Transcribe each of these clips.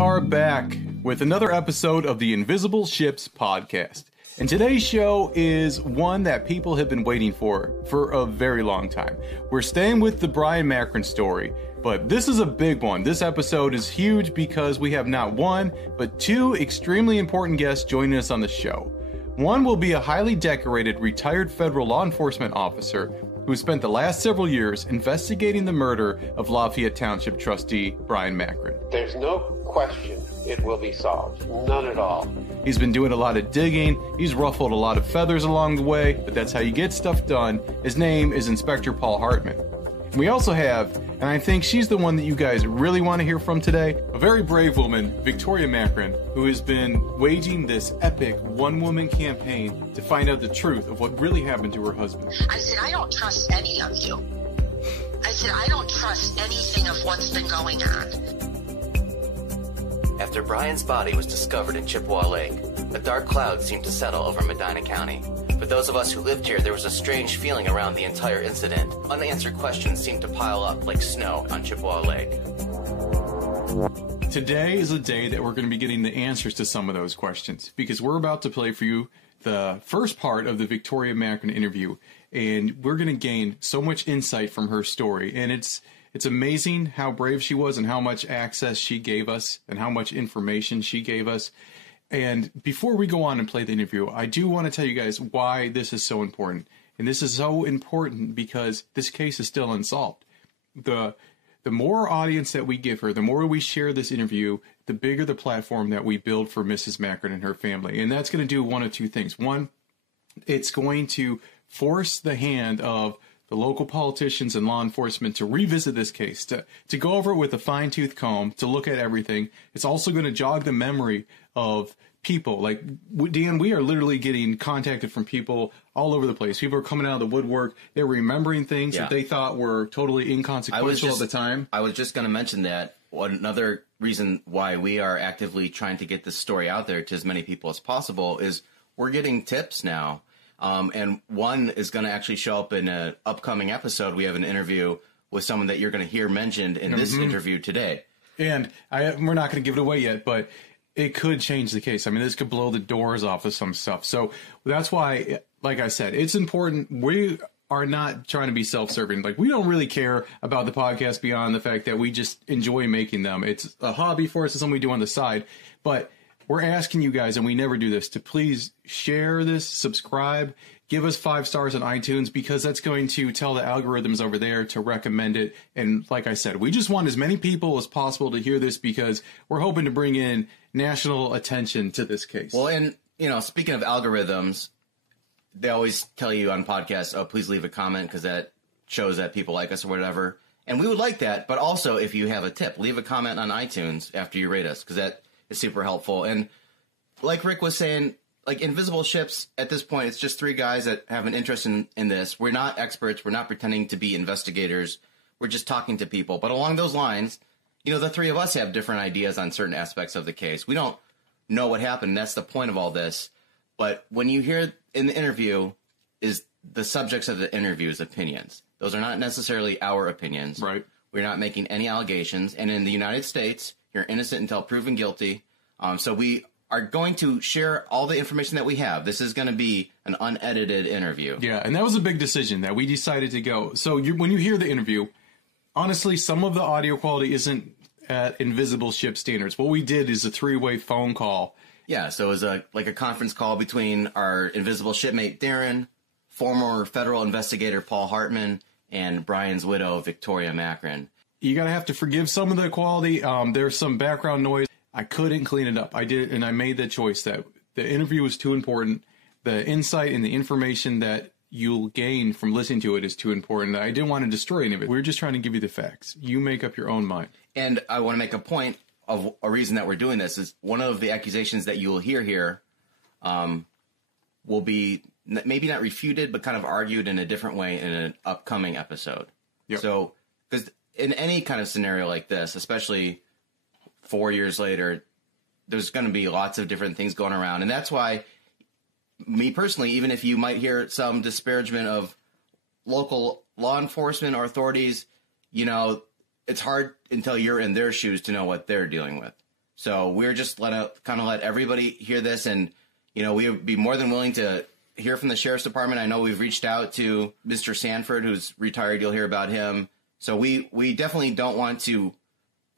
are back with another episode of the Invisible Ships podcast. And today's show is one that people have been waiting for a very long time. We're staying with the Bryon Macron story, but this is a big one. This episode is huge because we have not one, but two extremely important guests joining us on the show. One will be a highly decorated retired federal law enforcement officer who spent the last several years investigating the murder of Lafayette Township trustee Bryon Macron. There's no question it will be solved. None at all. He's been doing a lot of digging. He's ruffled a lot of feathers along the way, but that's how you get stuff done. His name is Inspector Paul Hartman. We also have, and I think she's the one that you guys really want to hear from today, a very brave woman, Victoria Macron, who has been waging this epic one-woman campaign to find out the truth of what really happened to her husband. I said, I don't trust any of you. I said, I don't trust anything of what's been going on. After Bryon's body was discovered in Chippewa Lake, a dark cloud seemed to settle over Medina County. For those of us who lived here, there was a strange feeling around the entire incident. Unanswered questions seemed to pile up like snow on Chippewa Lake. Today is a day that we're going to be getting the answers to some of those questions, because we're about to play for you the first part of the Victoria Macron interview, and we're going to gain so much insight from her story. And it's amazing how brave she was and how much access she gave us and how much information she gave us. And before we go on and play the interview, I do want to tell you guys why this is so important. And this is so important because this case is still unsolved. The more audience that we give her, the more we share this interview, the bigger the platform that we build for Mrs. Macron and her family. And that's going to do one of two things. One, it's going to force the hand of the local politicians and law enforcement to revisit this case, to go over it with a fine-tooth comb, to look at everything. It's also going to jog the memory of people. Like, Dan, we are literally getting contacted from people all over the place. People are coming out of the woodwork. They're remembering things that they thought were totally inconsequential at the time. I was just going to mention that. Another reason why we are actively trying to get this story out there to as many people as possible is we're getting tips now. And one is going to actually show up in an upcoming episode. We have an interview with someone that you're going to hear mentioned in this interview today. And we're not going to give it away yet, but it could change the case. I mean, this could blow the doors off of some stuff. So that's why, like I said, it's important. We are not trying to be self-serving. Like, we don't really care about the podcast beyond the fact that we just enjoy making them. It's a hobby for us. It's something we do on the side. But we're asking you guys, and we never do this, to please share this, subscribe, give us 5 stars on iTunes, because that's going to tell the algorithms over there to recommend it. And like I said, we just want as many people as possible to hear this, because we're hoping to bring in national attention to this case. Well, and, speaking of algorithms, they always tell you on podcasts, oh, please leave a comment because that shows that people like us or whatever. And we would like that. But also, if you have a tip, leave a comment on iTunes after you rate us, because that is super helpful. And like Rick was saying, like Invisible Ships, at this point, it's just 3 guys that have an interest in this. We're not experts. We're not pretending to be investigators. We're just talking to people. But along those lines, the 3 of us have different ideas on certain aspects of the case. We don't know what happened. That's the point of all this. But when you hear in the interview is the subjects of the interview's opinions. Those are not necessarily our opinions. Right. We're not making any allegations. And in the United States, you're innocent until proven guilty. So we are going to share all the information that we have. This is going to be an unedited interview. Yeah, and that was a big decision that we decided to go. So when you hear the interview, honestly, some of the audio quality isn't at Invisible Ship standards. What we did is a 3-way phone call. Yeah, so it was a conference call between our Invisible Shipmate Darren, former federal investigator Paul Hartman, and Bryon's widow Victoria Macron. You're going to have to forgive some of the quality. There's some background noise. I couldn't clean it up. I did, and I made the choice that the interview was too important. The insight and the information that you'll gain from listening to it is too important. I didn't want to destroy any of it. We're just trying to give you the facts. You make up your own mind. And I want to make a point of a reason that we're doing this is one of the accusations that you will hear here will be maybe not refuted, but kind of argued in a different way in an upcoming episode. Yep. So, because in any kind of scenario like this, especially 4 years later, there's going to be lots of different things going around. And that's why, me personally, even if you might hear some disparagement of local law enforcement or authorities, it's hard until you're in their shoes to know what they're dealing with. So we're just kind of let everybody hear this, and we would be more than willing to hear from the sheriff's department. I know we've reached out to Mr. Sanford, who's retired. You'll hear about him. So we definitely don't want to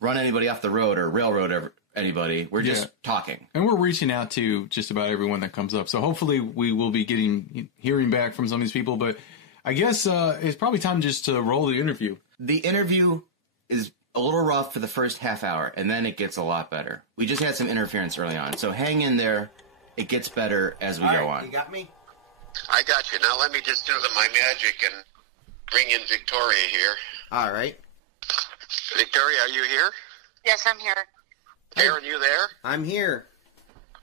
run anybody off the road or railroad anybody. We're just talking. And we're reaching out to just about everyone that comes up. So hopefully we will be hearing back from some of these people. But I guess it's probably time just to roll the interview. The interview is a little rough for the first half hour, and then it gets a lot better. We just had some interference early on. So hang in there. It gets better as we go on. You got me? I got you. Now let me just do my magic and bring in Victoria here. All right. Victoria, are you here? Yes, I'm here. Aaron, you there? I'm here.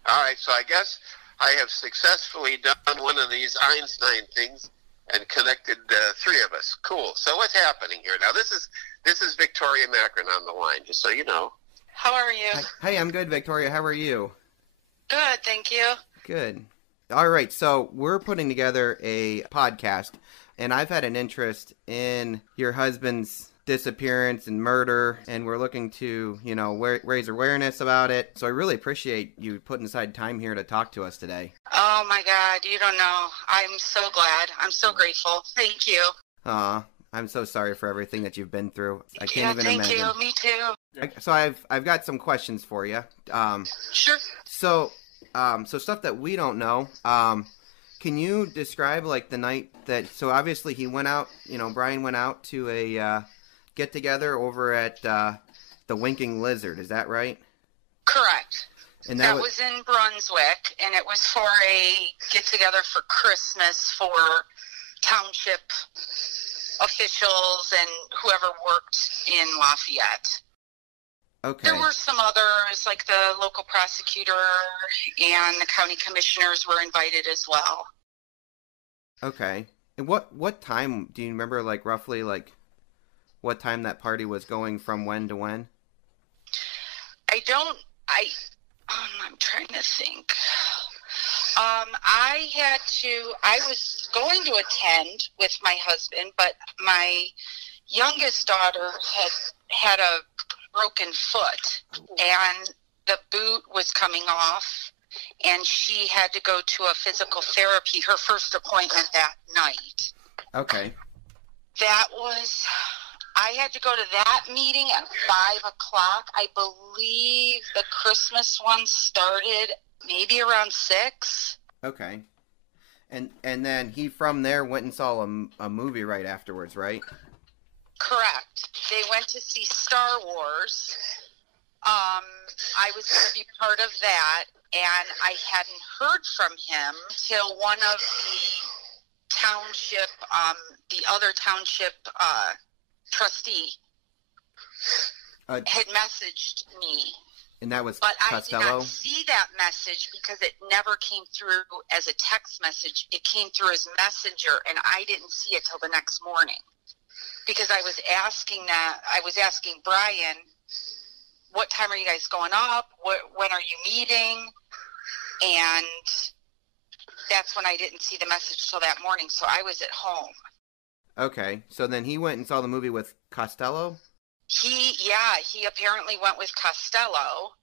All right, so I guess I have successfully done one of these Einstein things and connected three of us. Cool. So what's happening here? Now this is Victoria Macron on the line, just so you know. How are you? Hey, I'm good, Victoria. How are you? Good, thank you. Good. All right, so we're putting together a podcast, and I've had an interest in your husband's disappearance and murder, and we're looking to, raise awareness about it. So I really appreciate you putting aside time here to talk to us today. Oh my God, you don't know. I'm so glad. I'm so grateful. Thank you. I'm so sorry for everything that you've been through. I can't even imagine. Thank you. Me too. So I've got some questions for you. Sure. So stuff that we don't know. Can you describe the night that? So obviously he went out. Bryon went out to a get together over at the Winking Lizard. Is that right? Correct. And that was in Brunswick, and it was for a get together for Christmas for township officials and whoever worked in Lafayette. Okay. There were some others, like the local prosecutor and the county commissioners were invited as well. Okay. And what time, do you remember, roughly, what time that party was going from when to when? I'm trying to think. I was going to attend with my husband, but my youngest daughter had a broken foot, and the boot was coming off, and she had to go to a physical therapy, her first appointment that night. Okay. I had to go to that meeting at 5 o'clock. I believe the Christmas one started maybe around 6. Okay. And then he from there went and saw a movie right afterwards, right? Correct. They went to see Star Wars. I was going to be part of that, and I hadn't heard from him till one of the other township trustee had messaged me. And that was But Costello? I did not see that message because it never came through as a text message. It came through as messenger, and I didn't see it till the next morning. Because I was asking Bryon, what time are you guys going up? When are you meeting? And that's when I didn't see the message till that morning, so I was at home. Okay, so then he went and saw the movie with Costello? He apparently went with Costello.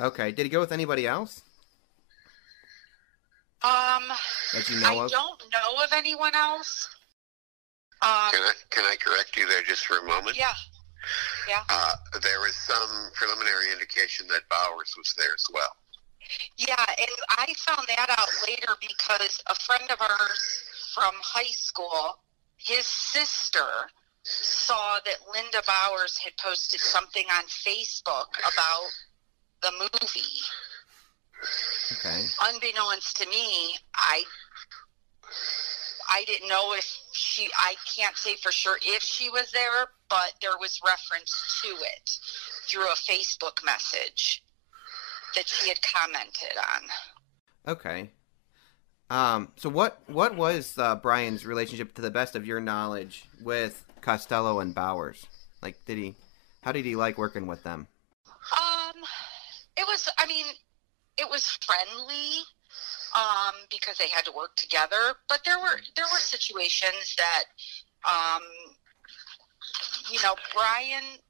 Okay, did he go with anybody else? That you know of? I don't know of anyone else. Can I correct you there just for a moment? Yeah. There was some preliminary indication that Bowers was there as well. Yeah, and I found that out later because a friend of ours from high school, his sister, saw that Linda Bowers had posted something on Facebook about the movie. Okay. Unbeknownst to me, I didn't know I can't say for sure if she was there, but there was reference to it through a Facebook message that she had commented on. Okay. So what was Bryon's relationship, to the best of your knowledge, with Costello and Bowers? How did he like working with them? It was friendly, because they had to work together, but there were situations that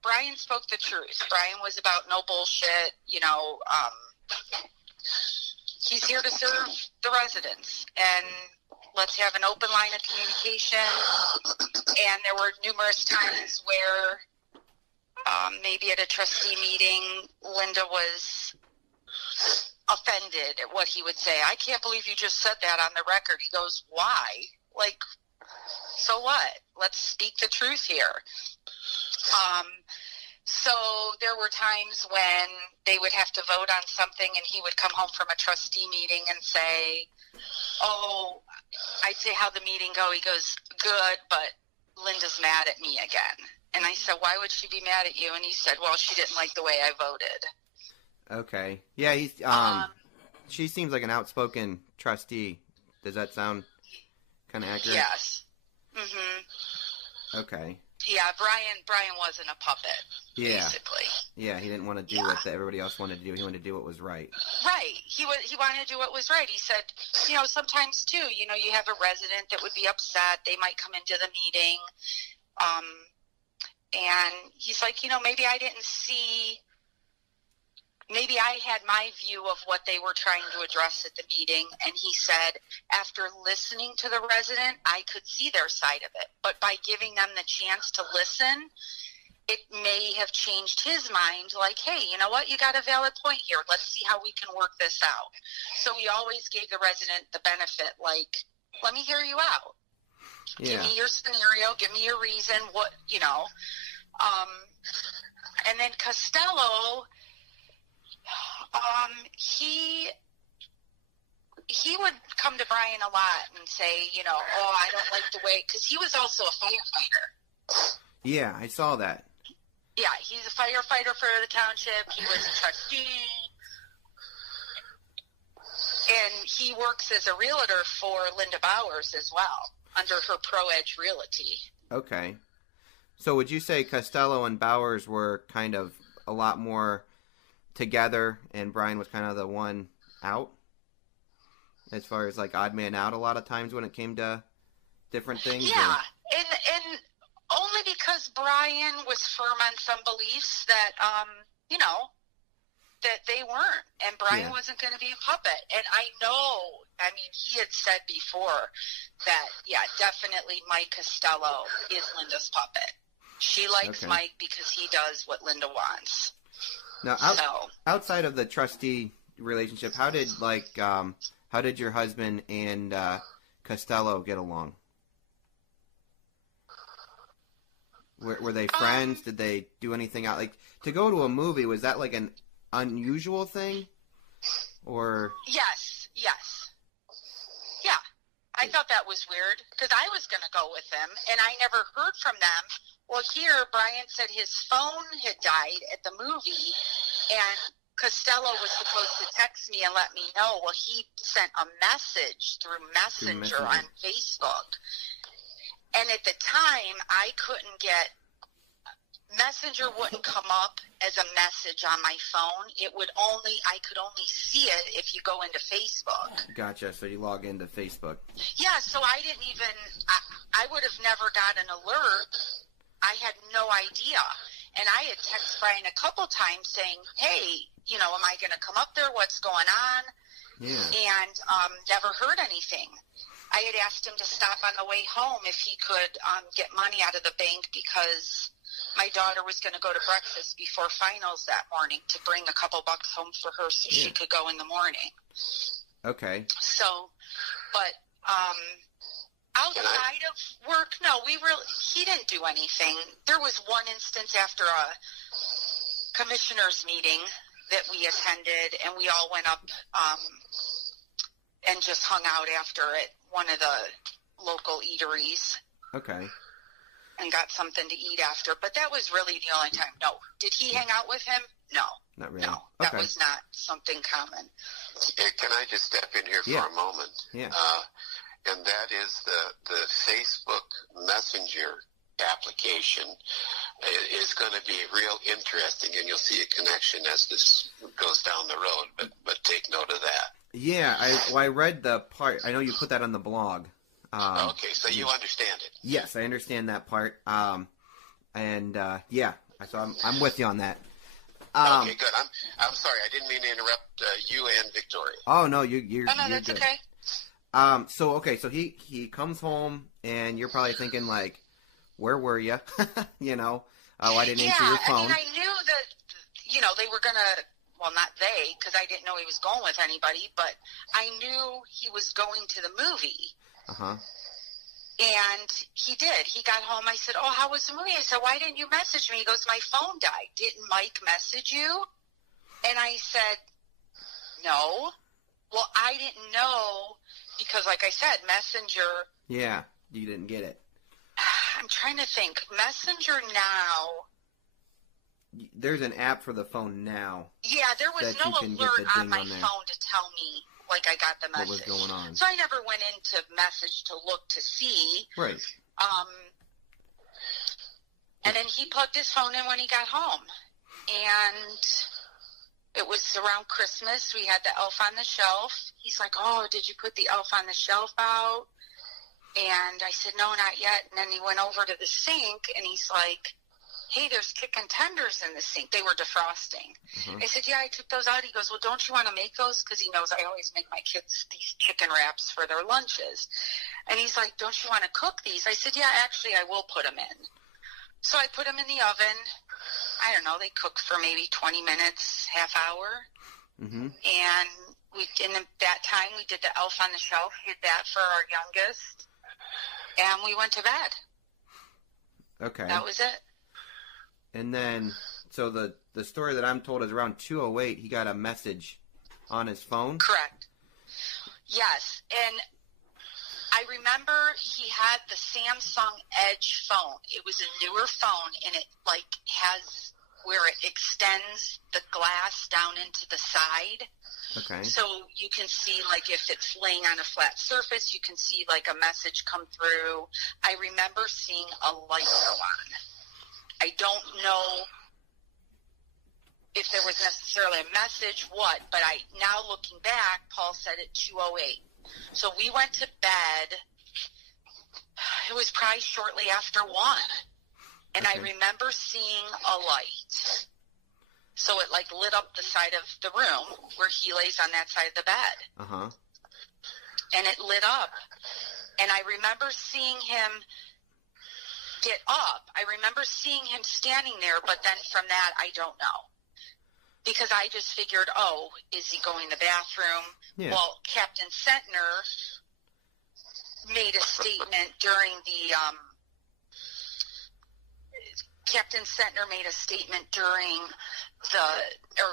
Bryon spoke the truth. Bryon was about no bullshit. He's here to serve the residents, and let's have an open line of communication. And there were numerous times where maybe at a trustee meeting, Linda was offended at what he would say. I can't believe you just said that on the record. He goes, why? Like, so what? Let's speak the truth here. So there were times when they would have to vote on something, and he would come home from a trustee meeting and say, oh, I'd say, how'd the meeting go? He goes, good, but Linda's mad at me again. And I said, why would she be mad at you? And he said, well, she didn't like the way I voted. Okay. Yeah, she seems like an outspoken trustee. Does that sound kind of accurate? Yes. Mm-hmm. Okay. Yeah, Bryon wasn't a puppet, basically. Yeah, he didn't want to do what everybody else wanted to do. He wanted to do what was right. Right. He wanted to do what was right. He said, sometimes, too, you have a resident that would be upset. They might come into the meeting, and he's like, maybe I didn't see... Maybe I had my view of what they were trying to address at the meeting, and he said, after listening to the resident, I could see their side of it. But by giving them the chance to listen, it may have changed his mind, like, hey, you know what, you got a valid point here. Let's see how we can work this out. So he always gave the resident the benefit, like, let me hear you out. Yeah. Give me your scenario, give me your reason, and then Costello... he would come to Bryon a lot and say, oh, I don't like the way, because he was also a firefighter. Yeah, I saw that. Yeah, he's a firefighter for the township. He was a trustee. And he works as a realtor for Linda Bowers as well, under her Pro-Edge Realty. Okay. So would you say Costello and Bowers were kind of a lot more together, and Bryon was kind of the one out, as far as like odd man out a lot of times when it came to different things? Yeah, and only because Bryon was firm on some beliefs that that they weren't, and Bryon wasn't going to be a puppet. And he had said before that, definitely Mike Costello is Linda's puppet. She likes Mike because he does what Linda wants. Now, outside of the trustee relationship, how did your husband and Costello get along? Were they friends? Did they do anything out? Like, to go to a movie, was that like an unusual thing? Or Yes. Yeah. I thought that was weird, because I was going to go with them, and I never heard from them. Well, here, Bryon said his phone had died at the movie, and Costello was supposed to text me and let me know. Well, he sent a message through Messenger on Facebook. And at the time, I couldn't get... Messenger wouldn't come up as a message on my phone. I could only see it if you go into Facebook. Gotcha. So you log into Facebook. Yeah, so I didn't even... I would have never got an alert. I had no idea. And I had texted Bryon a couple times saying, hey, am I going to come up there? What's going on? Yeah. And never heard anything. I had asked him to stop on the way home if he could get money out of the bank, because my daughter was going to go to breakfast before finals that morning, to bring a couple bucks home for her so she could go in the morning. Okay. So, but... outside of work, no, he didn't do anything. There was one instance after a commissioners meeting that we attended, and we all went up and just hung out after at one of the local eateries. Okay. And got something to eat after. But that was really the only time. No. Did he hang out with him? No. Not really. No, that was not something common. Can I just step in here for a moment? Yeah. And that is the Facebook Messenger application is going to be real interesting, and you'll see a connection as this goes down the road, but take note of that. Yeah, I read the part. I know you put that on the blog. Okay, so you understand it. Yes, I understand that part. I And yeah, so I'm with you on that. Okay, good. I'm sorry. I didn't mean to interrupt you and Victoria. Oh no, you're that's good. okay. So he comes home, and you're probably thinking like, where were you? You know, why didn't answer your phone? I mean, I knew that they were gonna. Well, not they, because I didn't know he was going with anybody, but I knew he was going to the movie. Uh-huh. And he did. He got home. I said, "Oh, how was the movie?" I said, "Why didn't you message me?" He goes, "My phone died." "Didn't Mike message you?" And I said, "No." Well, I didn't know because, like I said, Messenger. Yeah, you didn't get it. I'm trying to think. Messenger now. There's an app for the phone now. Yeah, there was no alert on my phone to tell me, like, I got the message. What was going on? So I never went into message to look to see. Right. And then he plugged his phone in when he got home. And it was around Christmas. We had the Elf on the Shelf. He's like, "Oh, did you put the Elf on the Shelf out?" And I said, "No, not yet." And then he went over to the sink, and he's like, "Hey, there's chicken tenders in the sink." They were defrosting. Mm-hmm. I said, "Yeah, I took those out." He goes, "Well, don't you want to make those?" Because he knows I always make my kids these chicken wraps for their lunches. And he's like, "Don't you want to cook these?" I said, "Yeah, actually, I will put them in." So I put them in the oven. I don't know. They cooked for maybe 20 minutes, half hour. Mm-hmm. And in that time, we did the Elf on the Shelf. We did that for our youngest. And we went to bed. Okay. That was it. And then, so the story that I'm told is around 2:08, he got a message on his phone? Correct. Yes. And I remember he had the Samsung Edge phone. It was a newer phone, and it, like, has where it extends the glass down into the side. Okay. So you can see, like, if it's laying on a flat surface, you can see, like, a message come through. I remember seeing a light go on. I don't know if there was necessarily a message, but now looking back, Paul said at 2:08. So we went to bed. It was probably shortly after 1. And Okay. I remember seeing a light. So it, like, lit up the side of the room where he lays on that side of the bed. Uh-huh. And it lit up. And I remember seeing him get up. I remember seeing him standing there, but then from that, I don't know. Because I just figured, oh, is he going to the bathroom? Yeah. Well, Captain Sentner made a statement during the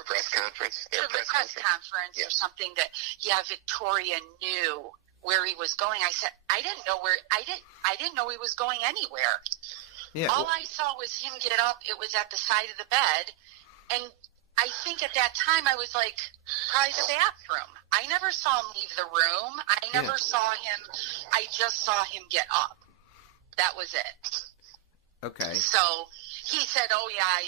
Press conference. The press conference or something that Victoria knew where he was going. I said, I didn't know he was going anywhere. Yeah. All I saw was him get up. It was at the side of the bed, and I think at that time I was like, probably the bathroom. I never saw him leave the room. I never saw him. I just saw him get up. That was it. Okay. So he said, "Oh yeah,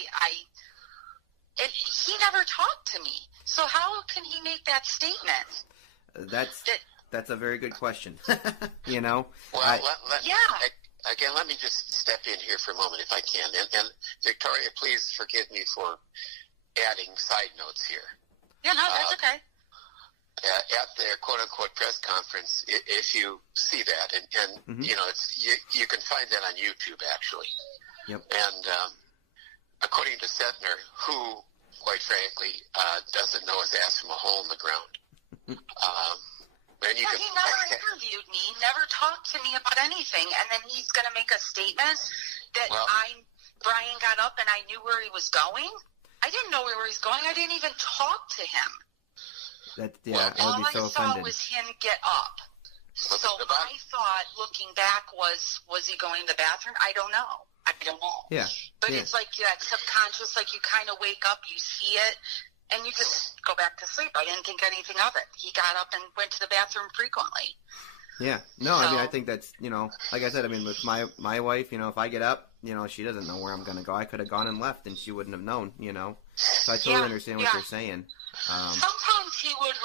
and he never talked to me. So how can he make that statement?" That's a very good question. You know? Well, let me just step in here for a moment if I can. And Victoria, please forgive me for adding side notes here. Yeah, no, that's okay. At their quote-unquote press conference, if you see that, and Mm-hmm. you know, you can find that on YouTube, actually. Yep. And according to Sentner, who, quite frankly, doesn't know his ass from a hole in the ground. He never interviewed me, never talked to me about anything, and then he's going to make a statement that Bryon got up and I knew where he was going? I didn't know where he was going. I didn't even talk to him. I would be so offended. All I saw was him get up. So I thought, looking back, was he going to the bathroom? I don't know. Yeah. But it's like that subconscious, like you kind of wake up, you see it, and you just go back to sleep. I didn't think anything of it. He got up and went to the bathroom frequently. Yeah. No, I mean, I think that's, like I said, I mean, with my wife, if I get up, she doesn't know where I'm going to go. I could have gone and left and she wouldn't have known, So I totally understand what you're saying. Sometimes he would,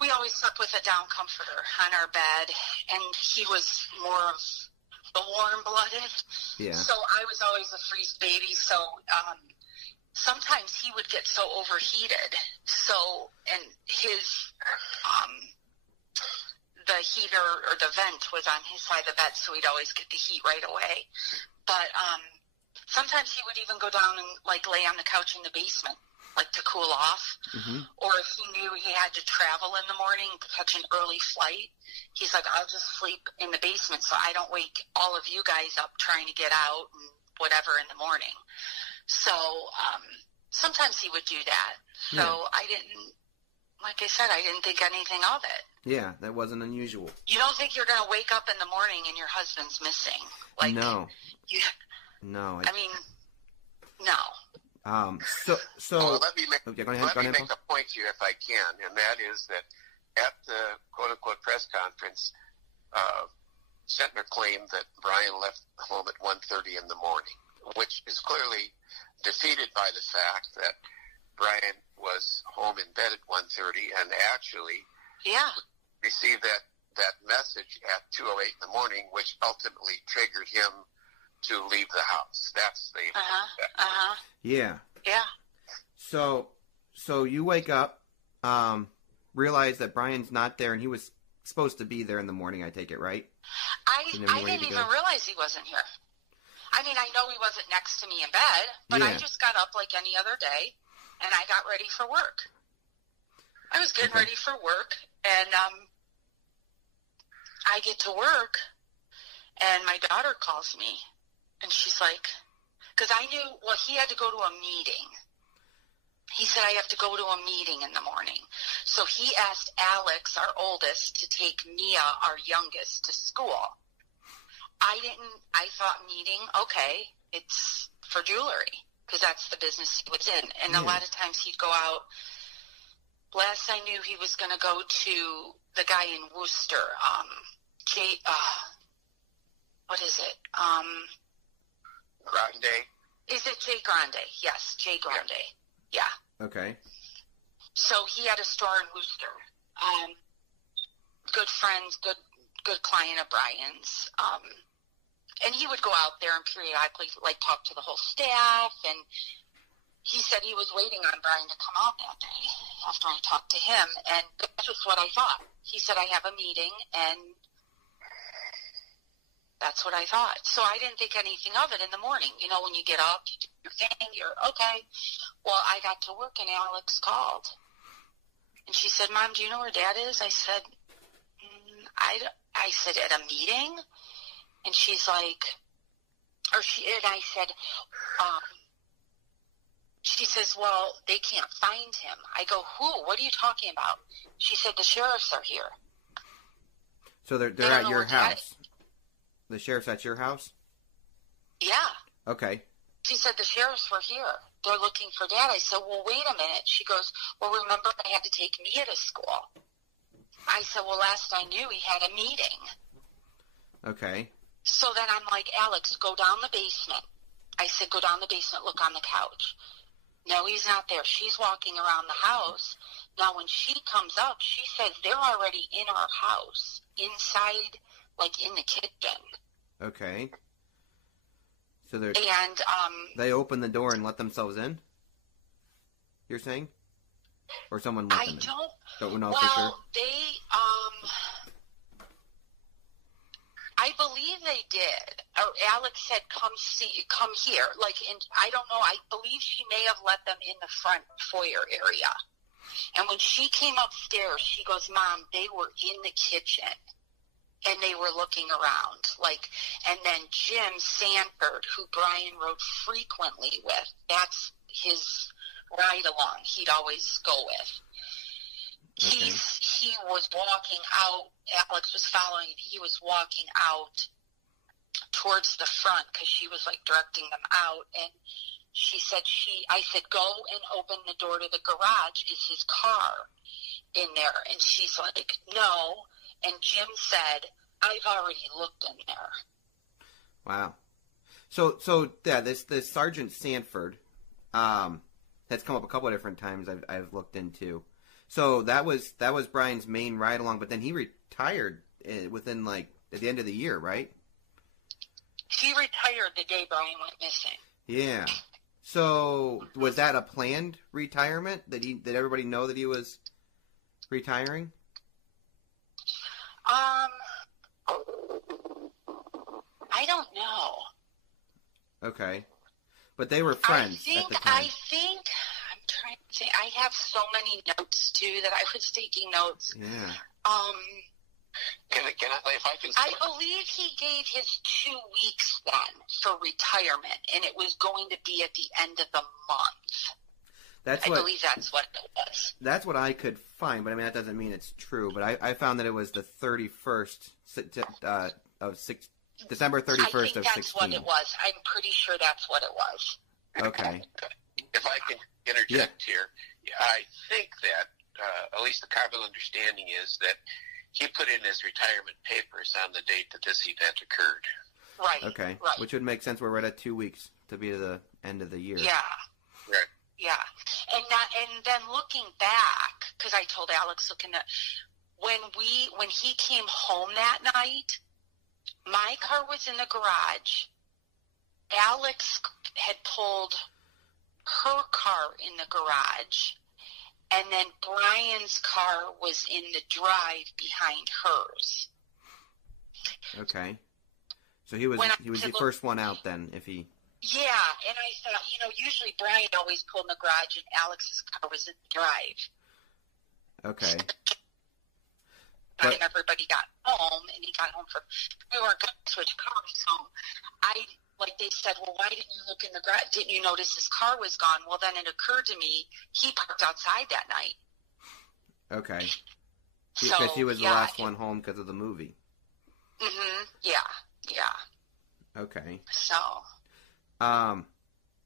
we always slept with a down comforter on our bed, and he was more of the warm-blooded. Yeah. So I was always a freeze baby. So sometimes he would get so overheated. So, and his, the heater or the vent was on his side of the bed, so he'd always get the heat right away. But sometimes he would even go down and like lay on the couch in the basement, like to cool off. Mm-hmm. Or if he knew he had to travel in the morning to catch an early flight, he's like, I'll just sleep in the basement so I don't wake all of you guys up trying to get out and whatever in the morning. So sometimes he would do that. So Yeah. I didn't, like I said, I didn't think anything of it. Yeah, that wasn't unusual. You don't think you're going to wake up in the morning and your husband's missing? Like, No. You, No. I mean, no. So Well, let me make, okay, go let ahead, me Paul. make a point here if I can, and that is that at the quote-unquote press conference, Sentner claimed that Bryon left home at 1:30 in the morning, which is clearly defeated by the fact that Bryon was home in bed at 1:30 and actually Yeah. received that message at 2:08 in the morning, which ultimately triggered him to leave the house. That's the Yeah. Yeah. So you wake up, realize that Bryan's not there, and he was supposed to be there in the morning. I take it, right? I He never didn't waited to even go? realize he wasn't here. I mean, I know he wasn't next to me in bed, but I Yeah. just got up like any other day, and I got ready for work. I was getting Okay. ready for work, and I get to work, and my daughter calls me, and she's like, because I knew, well, he had to go to a meeting. He said, I have to go to a meeting in the morning. So he asked Alex, our oldest, to take Mia, our youngest, to school. I thought meeting, okay, it's for jewelry, because that's the business he was in. And a lot of times he'd go out. Last I knew, he was going to go to the guy in Worcester, what is it? Grande. Is it Jay Grande? Yes, Jay Grande. Yeah. Okay. So he had a store in Worcester. Good friends, good client of Bryon's. And he would go out there and periodically, like, talk to the whole staff. And he said he was waiting on Bryon to come out that day after I talked to him. And that's just what I thought. He said, I have a meeting, and that's what I thought. So I didn't think anything of it in the morning. You know, when you get up, you do your thing, you're okay. Well, I got to work, and Alex called. And she said, Mom, do you know where Dad is? I said, I said, at a meeting? And she's like, and I said, she says, well, they can't find him. I go, who? What are you talking about? She said, the sheriffs are here. So they're don't at know your where Dad house. The sheriff's at your house? Yeah. Okay. She said, the sheriffs were here. They're looking for Dad. I said, well, wait a minute. She goes, well, remember I had to take Mia to school. I said, well, last I knew he had a meeting. Okay. So then I'm like, Alex, go down the basement. I said, go down the basement, look on the couch. No, he's not there. She's walking around the house. Now, when she comes up, she says they're already in our house, inside, like in the kitchen. Okay. So they're And they open the door and let themselves in? You're saying? Or someone let them in? Don't know for sure. Well, they, I believe they did. Or Alex said, come here. Like, I don't know, I believe she may have let them in the front foyer area. And when she came upstairs, she goes, Mom, they were in the kitchen. And they were looking around. Like, and then Jim Sanford, who Bryon rode frequently with, that's his ride-along he'd always go with. Okay. He was walking out. Alex was following. He was walking out towards the front because she was like directing them out. And she said, I said, go and open the door to the garage. Is his car in there? And she's like, no. And Jim said, I've already looked in there. Wow. So yeah, this Sergeant Sanford, has come up a couple of different times I've looked into. So that was Bryon's main ride along, but then he retired within like at the end of the year, right? He retired the day Bryon went missing. Yeah. So was that a planned retirement? Did everybody know that he was retiring? I don't know. Okay. But they were friends at the time. I'm trying to think. I have so many notes, too, that I was taking notes. Yeah. I believe he gave his 2 weeks then for retirement, and it was going to be at the end of the month. I believe that's what it was. That's what I could find, but I mean, that doesn't mean it's true. But I found that it was the 31st of December 31st of 16. I think that's what it was. I'm pretty sure that's what it was. Okay. If I can interject here, I think that at least the common understanding is that he put in his retirement papers on the date that this event occurred. Right. Okay. Right. Which would make sense. We're right at 2 weeks to be the end of the year. Yeah. Right. Yeah. And then looking back, because I told Alex, when he came home that night, my car was in the garage. Alex had pulled her car in the garage, and then Bryon's car was in the drive behind hers. Okay. So he was the first one out then, if he... Yeah, and I thought, usually Bryon always pulled in the garage and Alex's car was in the drive. Okay. And everybody got home, and he got home we weren't going to switch cars, so they said, well, why didn't you look in the garage? Didn't you notice his car was gone? Well, then it occurred to me, he parked outside that night. Okay. Because he was the last one home because of the movie. Mm-hmm. Yeah. Okay. So.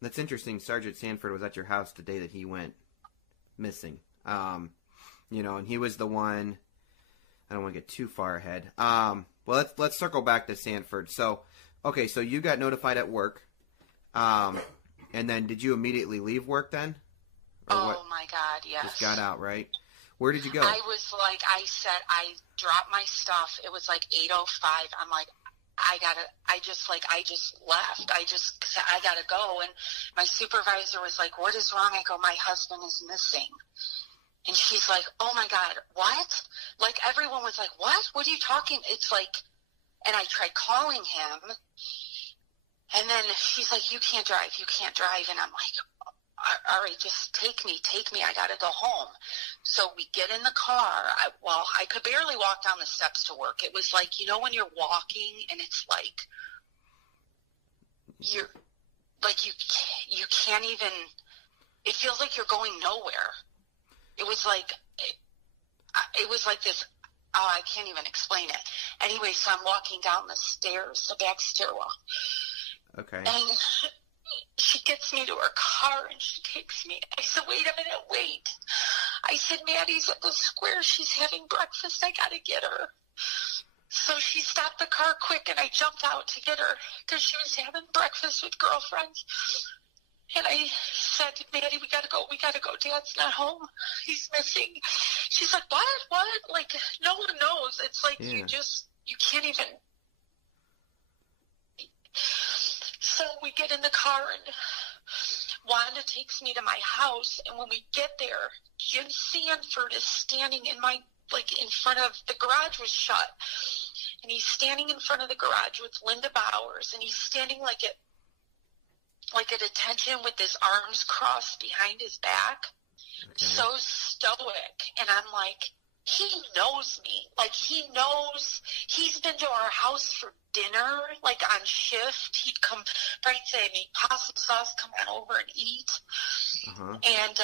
That's interesting. Sergeant Sanford was at your house the day that he went missing. And he was the one. I don't want to get too far ahead. Well, let's circle back to Sanford. So, okay, so you got notified at work. And then did you immediately leave work then? My God, yes. Just got out, right? Where did you go? I was like, I dropped my stuff. It was like 8:05. I'm like, I just left. I gotta go. And my supervisor was like, what is wrong? I go, my husband is missing. And she's like, oh my God, what? Like everyone was like, what are you talking? It's like, and I tried calling him, and then she's like, you can't drive. And I'm like, all right, just take me. I gotta go home. So we get in the car. I could barely walk down the steps to work. It was like, when you're walking and it's like, you can't even, it feels like you're going nowhere. It was like this, I can't even explain it. Anyway, so I'm walking down the stairs, the back stairwell. Okay. And she gets me to her car and she takes me. I said, wait a minute, wait. I said, Maddie's at the square. She's having breakfast. I got to get her. So she stopped the car quick and I jumped out to get her because she was having breakfast with girlfriends. And I said, Maddie, we got to go. Dad's not home. He's missing. She's like, what? Like, no one knows. It's like you can't even. So we get in the car and Wanda takes me to my house. And when we get there, Jim Sanford is standing in front of the garage was shut. And he's standing in front of the garage with Linda Bowers. And he's standing like at attention with his arms crossed behind his back. Okay. So stoic. And I'm like, he knows me. Like, he knows. He's been to our house for dinner, like on shift. He'd come, Brian say, me pasta sauce, come on over and eat. Uh-huh. And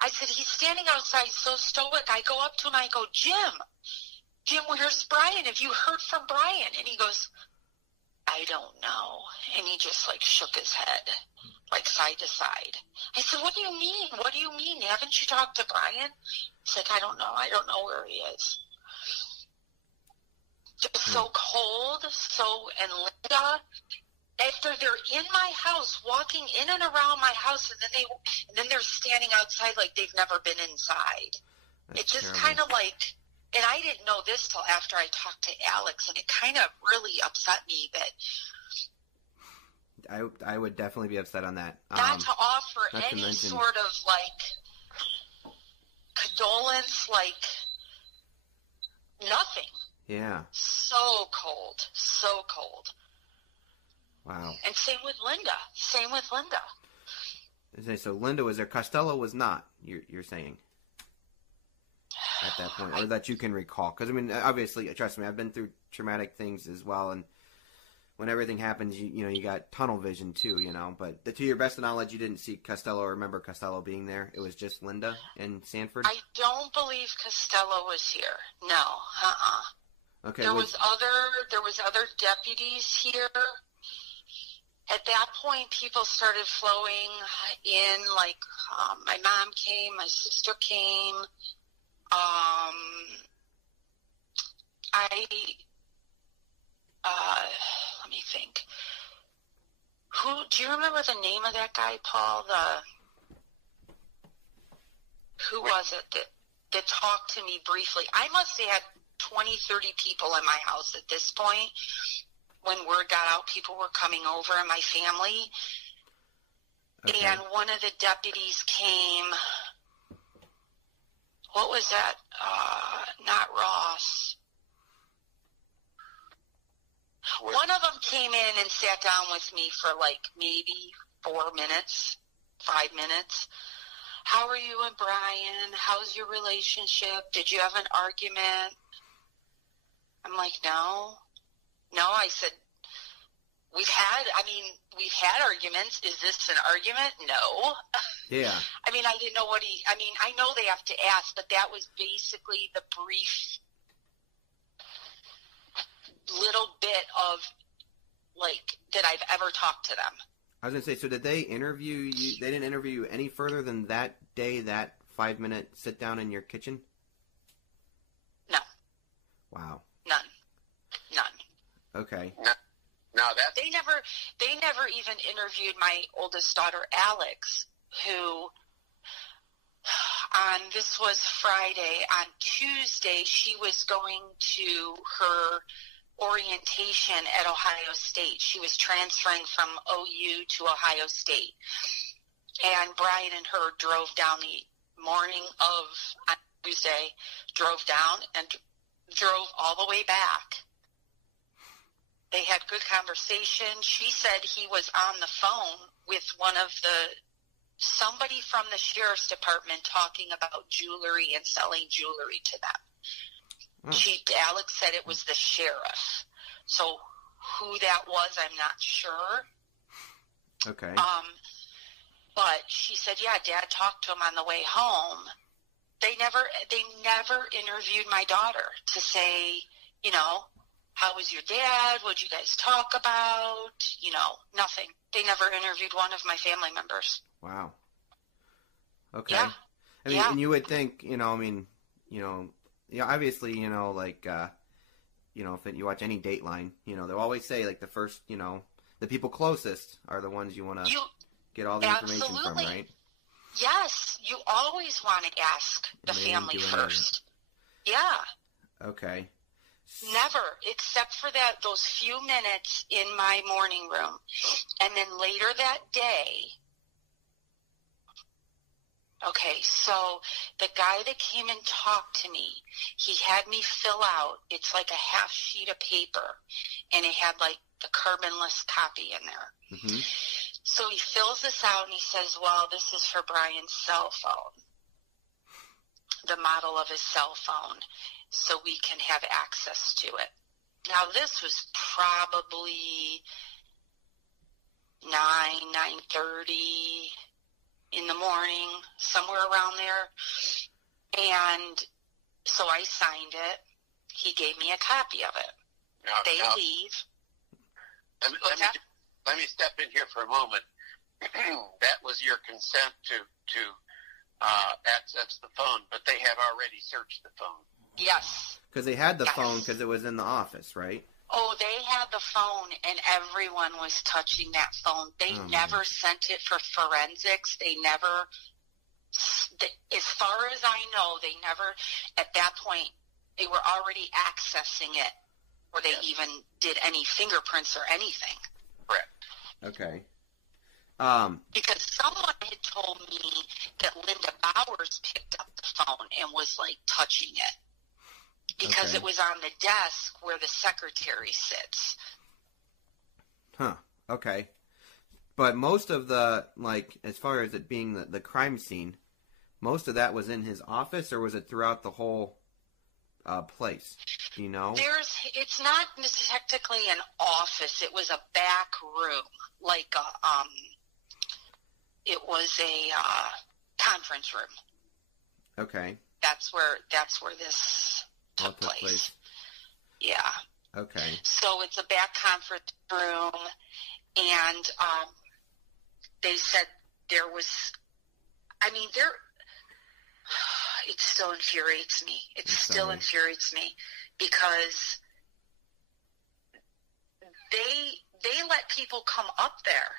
I said, he's standing outside so stoic. I go up to him, I go, Jim, where's Bryon? Have you heard from Bryon? And he goes, I don't know. And he just shook his head, side to side. I said, what do you mean? Haven't you talked to Bryon? He's like, I don't know where he is. Just so cold, and Linda, after they're in my house, walking in and around my house, and then they're standing outside like they've never been inside. It's just kind of like, and I didn't know this till after I talked to Alex, and it kind of really upset me that I would definitely be upset on that. Not to offer not to any mention- sort of, condolence, nothing. Yeah. So cold. So cold. Wow. And same with Linda. So Linda was there. Costello was not, you're saying, at that point, or that you can recall. Because, obviously, trust me, I've been through traumatic things as well, and when everything happens, you got tunnel vision too, But to your best of knowledge, you didn't see Costello or remember Costello being there. It was just Linda and Sanford? I don't believe Costello was here. No. Okay. There was other deputies here. At that point, people started flowing in, my mom came, my sister came. Let me think. Do you remember the name of that guy, Paul? Who was it that talked to me briefly? I must have had 20, 30 people in my house at this point. When word got out, people were coming over in my family. Okay. And one of the deputies came. What was that? Not Ross. One of them came in and sat down with me for maybe 4 minutes, 5 minutes. How are you and Bryon? How's your relationship? Did you have an argument? I'm like, no. No, I said, we've had arguments. Is this an argument? No. Yeah. I didn't know I know they have to ask, but that was basically the brief little bit of, that I've ever talked to them. I was going to say, so did they interview you? They didn't interview you any further than that day, that 5-minute sit down in your kitchen? No. Wow. None. Okay. No, that they never even interviewed my oldest daughter, Alex, who this was Friday. On Tuesday, she was going to her orientation at Ohio State. She was transferring from OU to Ohio State. And Bryon and her drove down the morning of on Tuesday, drove down and drove all the way back. They had good conversation. She said he was on the phone with somebody from the sheriff's department talking about jewelry and selling jewelry to them. Alex said it was the sheriff. So who that was, I'm not sure. Okay. But she said, yeah, Dad talked to him on the way home. They never interviewed my daughter to say, how was your dad? What'd you guys talk about? Nothing. They never interviewed one of my family members. Wow. Okay. Yeah. And you would think, obviously, if you watch any Dateline, they'll always say, the first, the people closest are the ones you want to get all the information from, right? Yes. You always want to ask the family first. Yeah. Okay. Never, except for those few minutes in my morning room. And then later that day, okay, so the guy that came and talked to me, he had me fill out, it's like a half sheet of paper, and it had the carbonless copy in there. Mm-hmm. So he fills this out and he says, well, this is for Bryon's cell phone, the model of his cell phone, so we can have access to it. Now, this was probably 9:30 in the morning, somewhere around there. And so I signed it. He gave me a copy of it. They leave. Let me step in here for a moment. That was your consent to access the phone, but they had already searched the phone. Yes. Because they had the phone because it was in the office, right? Oh, they had the phone, and everyone was touching that phone. They never sent it for forensics. They never, as far as I know, they never, at that point, they were already accessing it, or they even did any fingerprints or anything. Correct. Okay. Because someone had told me that Linda Bowers picked up the phone and was, like, touching it. Because Okay. it was on the desk where the secretary sits. Huh. Okay. But most of the, like, as far as it being the crime scene, most of that was in his office, or was it throughout the whole place? Do you know? It's not technically an office. It was a back room, like it was a conference room. Okay. That's where this took place. Yeah. Okay. So it's a back conference room, and they said there was. I mean, it still infuriates me. It still infuriates me because they let people come up there.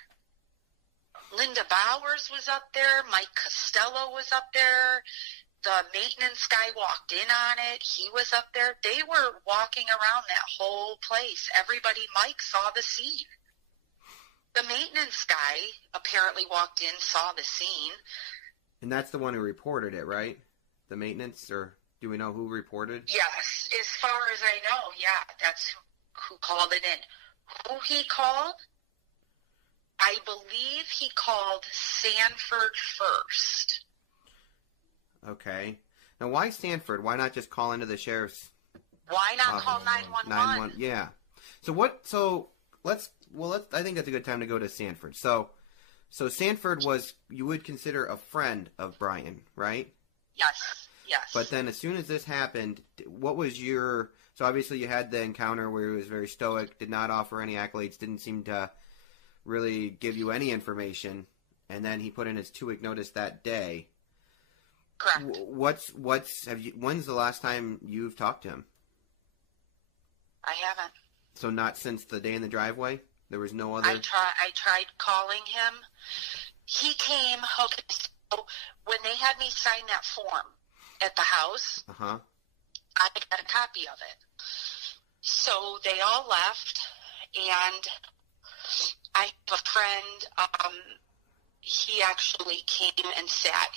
Linda Bowers was up there. Mike Costello was up there. The maintenance guy walked in on it. He was up there. They were walking around that whole place. Mike saw the scene. The maintenance guy apparently walked in, saw the scene. And that's the one who reported it, right? The maintenance, or do we know who reported? Yes, as far as I know, yeah, that's who called it in. Who he called? I believe he called Sanford first. Okay. Now, why Sanford? Why not just call into the sheriff's? Why not call 911? Yeah. I think that's a good time to go to Sanford. So Sanford was, you would consider a friend of Bryon, right? Yes. But then as soon as this happened, what was so obviously you had the encounter where he was very stoic, did not offer any accolades, didn't seem to really give you any information, and then he put in his 2-week notice that day. Correct. When's the last time you've talked to him? I haven't. So not since the day in the driveway? There was no other... I tried calling him. He came, okay, so when they had me sign that form at the house, Uh-huh. I got a copy of it. So they all left, and I have a friend, he actually came and sat.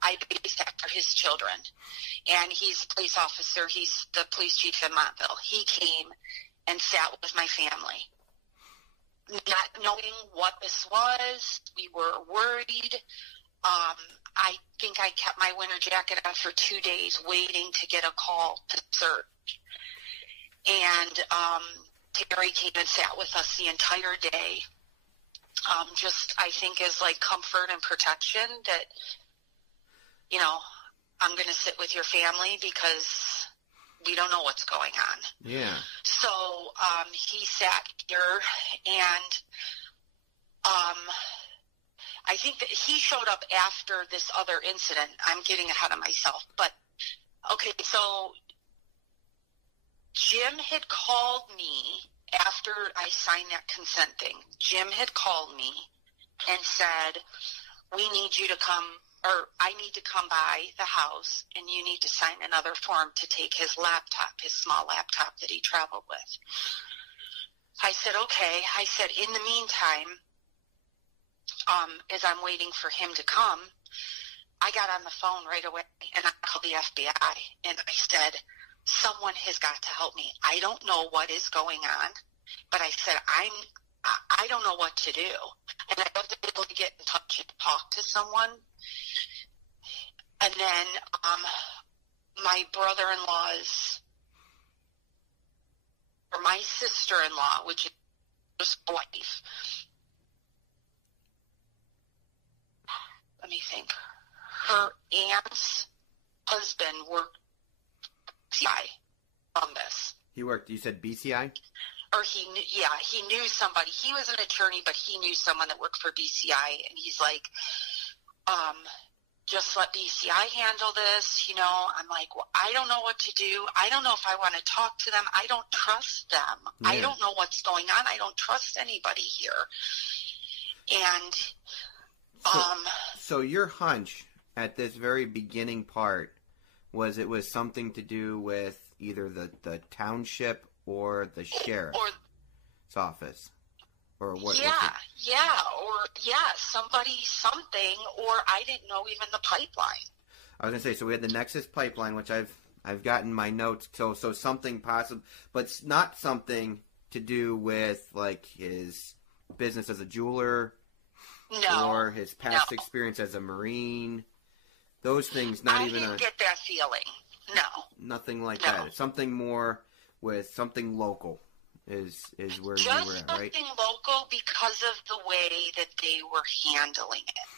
I babysat for his children, and he's a police officer. He's the police chief in Montville. He came and sat with my family. Not knowing what this was, we were worried. I think I kept my winter jacket on for 2 days waiting to get a call to search. And Terry came and sat with us the entire day. Just, I think, as like comfort and protection that, you know, I'm going to sit with your family because we don't know what's going on. Yeah. So he sat here, and I think that he showed up after this other incident. I'm getting ahead of myself. But, okay, so Jim had called me after I signed that consent thing. Jim had called me and said, we need you to come, or I need to come by the house, and you need to sign another form to take his laptop, his small laptop that he traveled with. I said, okay. I said, in the meantime, as I'm waiting for him to come, I got on the phone right away, and I called the FBI, and I said, someone has got to help me. I don't know what is going on, but I said, I don't know what to do. And I wasn't able to get in touch and talk to someone. And then my brother-in-law's, or my sister-in-law, which is his wife, let me think, her aunt's husband worked on this. He worked, you said BCI? Or he knew somebody. He was an attorney, but he knew someone that worked for BCI, and he's like, just let BCI handle this, you know. I'm like, well, I don't know what to do. I don't know if I want to talk to them. I don't trust them. Yeah. I don't know what's going on. I don't trust anybody here. And so your hunch at this very beginning part was it was something to do with either the township or the sheriff's office. Or what? Somebody, something, or I didn't know even the pipeline. I was gonna say, so we had the Nexus pipeline, which I've gotten my notes. So something possible, but it's not something to do with like his business as a jeweler, or his past experience as a Marine. Those things, I didn't get that feeling. No, nothing like that. It's something more with something local. Is where you were at, right? Just something local because of the way that they were handling it.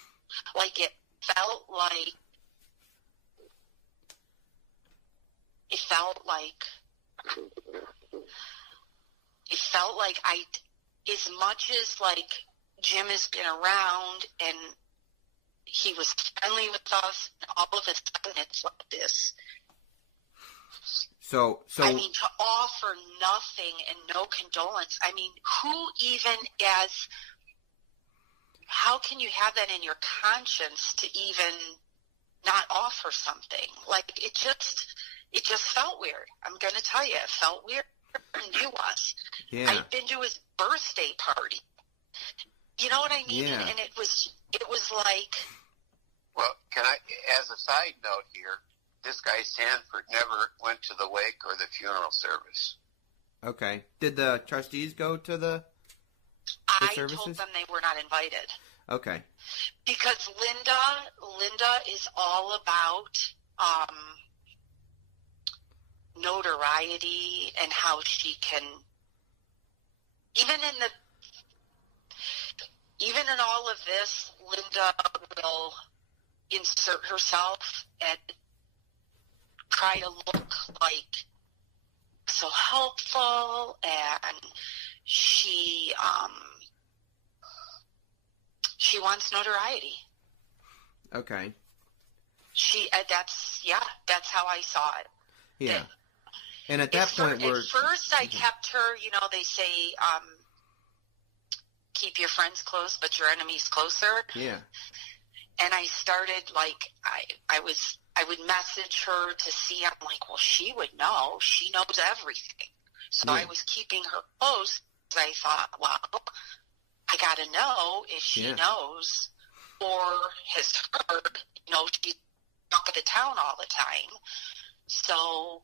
Like it felt like I, as much as like Jim has been around and he was friendly with us, and all of a sudden it's like this. So I mean, to offer nothing and no condolence. I mean, how can you have that in your conscience to even not offer something? Like it just felt weird. I'm going to tell you, it felt weird. He knew us. Yeah. I'd been to his birthday party. You know what I mean? Yeah. And it was like. Well, can I, as a side note here, this guy Sanford never went to the wake or the funeral service. Okay. Did the trustees go to the services? I told them they were not invited. Okay. Because Linda is all about notoriety and how she can, even in all of this, Linda will insert herself and try to look like so helpful, and she wants notoriety. Okay. That's how I saw it. Yeah. And at that point, at first I kept her, they say, keep your friends close, but your enemies closer. Yeah. And I started, like, I would message her to see, I'm like, well, she would know. She knows everything. So I was keeping her close because I thought, well, I got to know if she knows or has heard, she's talk of the town all the time. So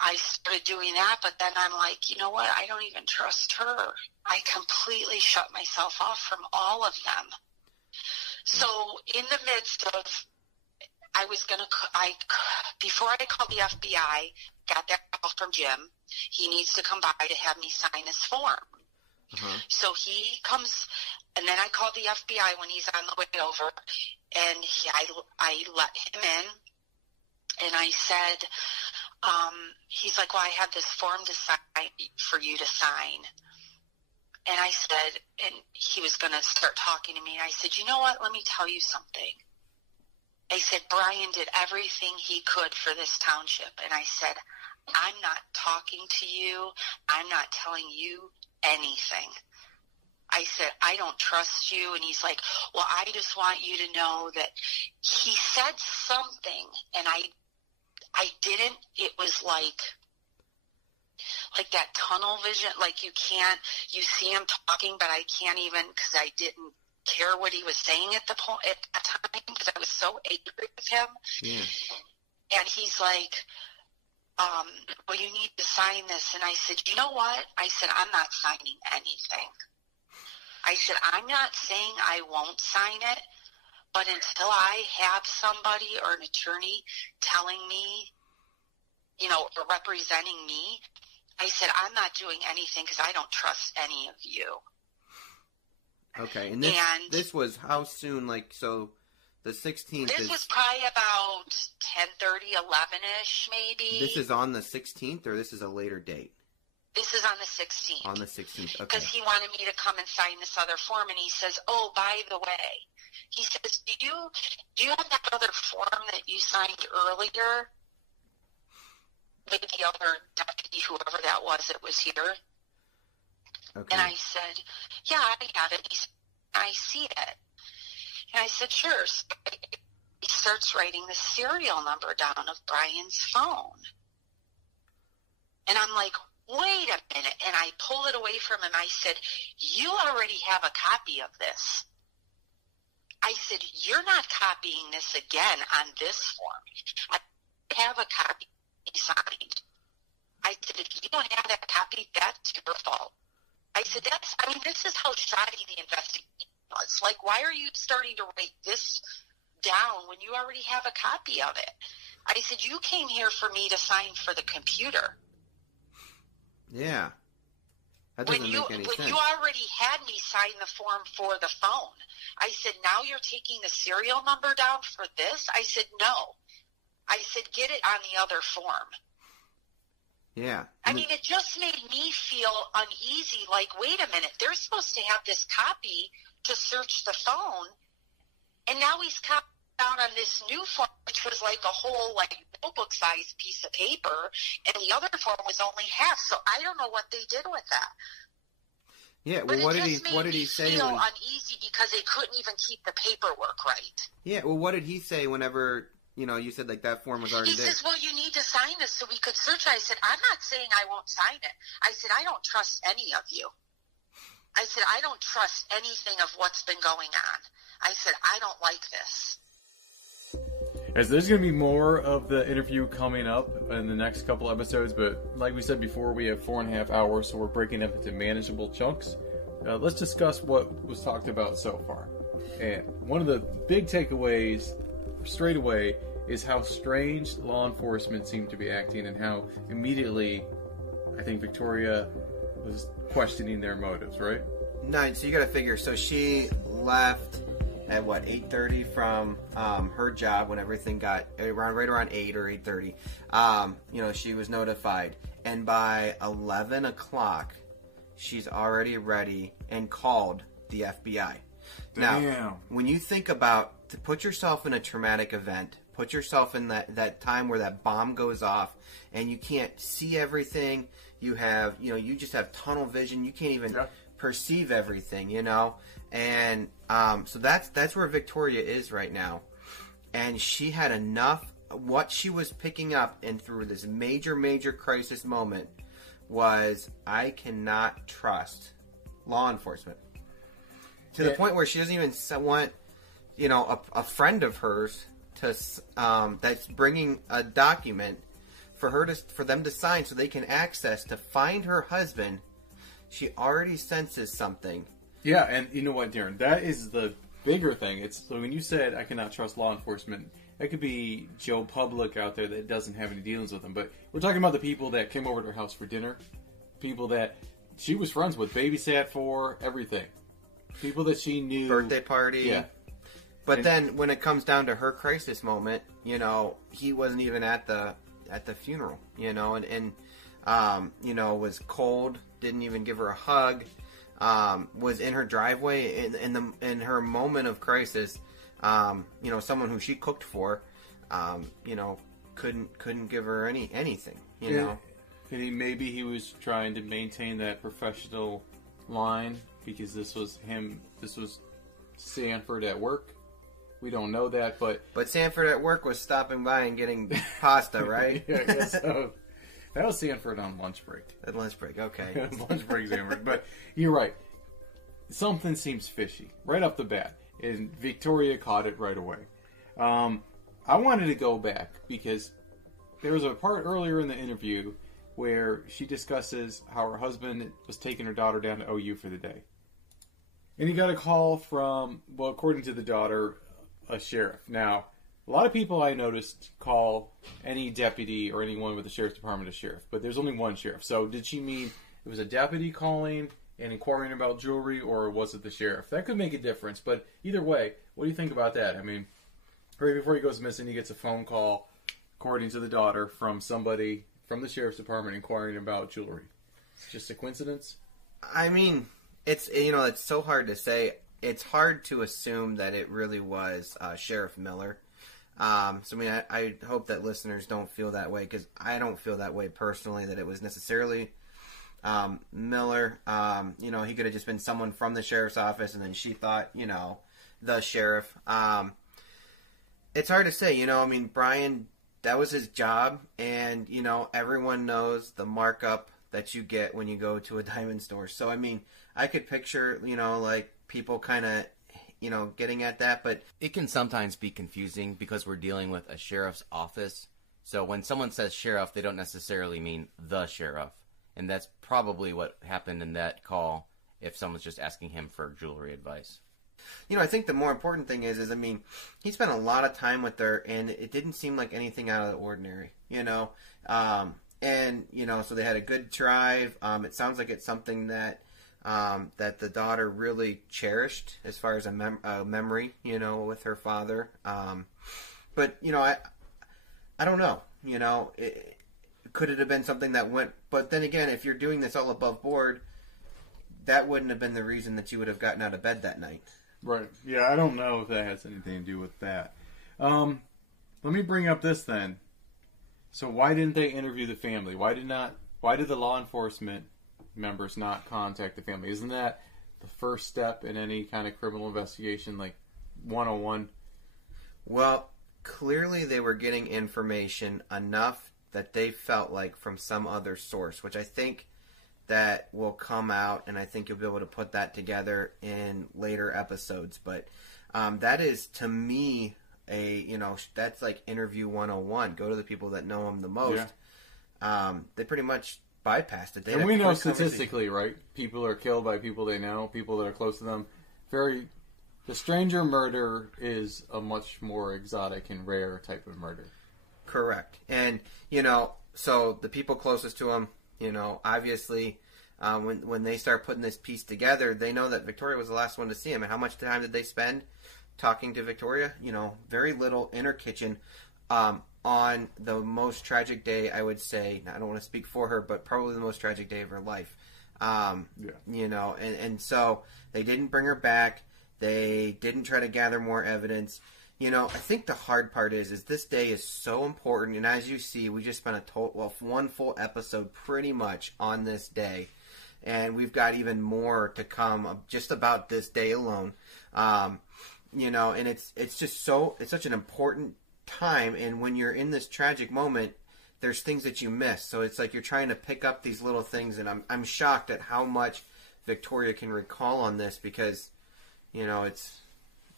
I started doing that, but then I'm like, you know what? I don't even trust her. I completely shut myself off from all of them. So in the midst of, before I called the FBI, got that call from Jim. He needs to come by to have me sign this form. Uh-huh. So he comes, and then I called the FBI when he's on the way over, and I let him in, and I said, he's like, well, I have this form to sign for you to sign. And I said, and he was going to start talking to me, and I said, you know what, let me tell you something. I said, Bryon did everything he could for this township. And I said, I'm not talking to you. I'm not telling you anything. I said, I don't trust you. And he's like, well, I just want you to know that he said something, and I didn't. It was like that tunnel vision, like you see him talking, but I can't even, because I didn't care what he was saying at that time, because I was so angry with him. Yeah. And he's like, well, you need to sign this. And I said, you know what? I said, I'm not signing anything. I said, I'm not saying I won't sign it, but until I have somebody or an attorney telling me, or representing me, I said, I'm not doing anything because I don't trust any of you. Okay, and this was how soon, so the 16th This was probably about 10:30, 11-ish, maybe. This is on the 16th, or this is a later date? This is on the 16th. On the 16th, okay. Because he wanted me to come and sign this other form, and he says, oh, by the way, he says, do you have that other form that you signed earlier with the other deputy, whoever that was here? Okay. And I said, yeah, I have it. He said, I see it. And I said, sure. So he starts writing the serial number down of Bryon's phone. And I'm like, wait a minute. And I pull it away from him. I said, you already have a copy of this. I said, you're not copying this again on this form. I have a copy signed. I said, if you don't have that copy, that's your fault. I said, this is how shoddy the investigation was. Like, why are you starting to write this down when you already have a copy of it? I said, you came here for me to sign for the computer. Yeah. That doesn't make any sense. When you already had me sign the form for the phone, I said, now you're taking the serial number down for this? I said, no. I said, get it on the other form. Yeah. I mean, it just made me feel uneasy. Like, wait a minute, they're supposed to have this copy to search the phone, and now he's copied out on this new form, which was like a whole, like, notebook-sized piece of paper, and the other form was only half. So I don't know what they did with that. Yeah, well, what did he say? Feel uneasy because they couldn't even keep the paperwork right. Yeah, well, what did he say whenever, you said, like, that form was already there? He says, well, you need to sign this so we could search it. I said, I'm not saying I won't sign it. I said, I don't trust any of you. I said, I don't trust anything of what's been going on. I said, I don't like this. As there's going to be more of the interview coming up in the next couple episodes, but like we said before, we have 4.5 hours, so we're breaking up into manageable chunks. Let's discuss what was talked about so far. And one of the big takeaways straight away is how strange law enforcement seemed to be acting and how immediately I think Victoria was questioning their motives, right? No, so you got to figure. So she left at 8:30 from her job when everything got right around 8 or 8:30. She was notified, and by 11 o'clock, she's already ready and called the FBI. Damn. Now, when you think about to put yourself in a traumatic event, put yourself in that time where that bomb goes off, and you can't see everything. You have, you just have tunnel vision. You can't even perceive everything, And so that's where Victoria is right now. And she had enough. What she was picking up and through this major crisis moment was, I cannot trust law enforcement. To the point where she doesn't even want, a friend of hers to that's bringing a document for them to sign so they can access to find her husband. She already senses something. Yeah, and you know what, Darren? That is the bigger thing. So when you said I cannot trust law enforcement, that could be Joe Public out there that doesn't have any dealings with them. But we're talking about the people that came over to her house for dinner, people that she was friends with, babysat for, everything. People that she knew. Birthday party. Yeah. But then when it comes down to her crisis moment, he wasn't even at the funeral, and was cold, didn't even give her a hug, was in her driveway in her moment of crisis, someone who she cooked for, couldn't give her anything, know. And maybe he was trying to maintain that professional line because this was Sanford at work. We don't know that, but Sanford at work was stopping by and getting pasta, right? Yeah, I guess so. That was Sanford on lunch break. At lunch break, okay. Lunch break, Sanford. But you're right. Something seems fishy right off the bat, and Victoria caught it right away. I wanted to go back because there was a part earlier in the interview where she discusses how her husband was taking her daughter down to OU for the day. And he got a call from, well, according to the daughter, a sheriff. Now, a lot of people I noticed call any deputy or anyone with the sheriff's department a sheriff, but there's only one sheriff. So did she mean it was a deputy calling and inquiring about jewelry, or was it the sheriff? That could make a difference, but either way, what do you think about that? I mean, right before he goes missing, he gets a phone call, according to the daughter, from somebody from the sheriff's department inquiring about jewelry. It's just a coincidence? I mean, it's so hard to say. It's hard to assume that it really was Sheriff Miller. I hope that listeners don't feel that way, because I don't feel that way personally, that it was necessarily Miller. He could have just been someone from the sheriff's office, and then she thought, the sheriff. It's hard to say, Bryon, that was his job, and, everyone knows the markup that you get when you go to a diamond store. So, I mean, I could picture, like people kind of, getting at that, but it can sometimes be confusing because we're dealing with a sheriff's office. So when someone says sheriff, they don't necessarily mean the sheriff. And that's probably what happened in that call if someone's just asking him for jewelry advice. I think the more important thing is, he spent a lot of time with her, and it didn't seem like anything out of the ordinary, so they had a good drive. It sounds like it's something that that the daughter really cherished as far as a memory, with her father. But I don't know, could it have been something that went, but then again, if you're doing this all above board, that wouldn't have been the reason that you would have gotten out of bed that night. Right. Yeah, I don't know if that has anything to do with that. Let me bring up this then. So why didn't they interview the family? Why did the law enforcement members not contact the family? Isn't that the first step in any kind of criminal investigation, like 101? Well, clearly they were getting information enough that they felt like from some other source, which I think that will come out, and I think you'll be able to put that together in later episodes. But that is, to me, that's like interview 101. Go to the people that know them the most. Yeah. They pretty much bypassed it. And we know statistically, right? People are killed by people they know, people that are close to them. The stranger murder is a much more exotic and rare type of murder. Correct. And, so the people closest to them, obviously, when they start putting this piece together, they know that Victoria was the last one to see him. And how much time did they spend talking to Victoria? Very little in her kitchen on the most tragic day, I would say. I don't want to speak for her, but probably the most tragic day of her life. And so they didn't bring her back. They didn't try to gather more evidence. I think the hard part is this day is so important, and as you see, we just spent one full episode pretty much on this day, and we've got even more to come just about this day alone. And it's such an important time, and when you're in this tragic moment, there's things that you miss. So it's like you're trying to pick up these little things, and I'm shocked at how much Victoria can recall on this because,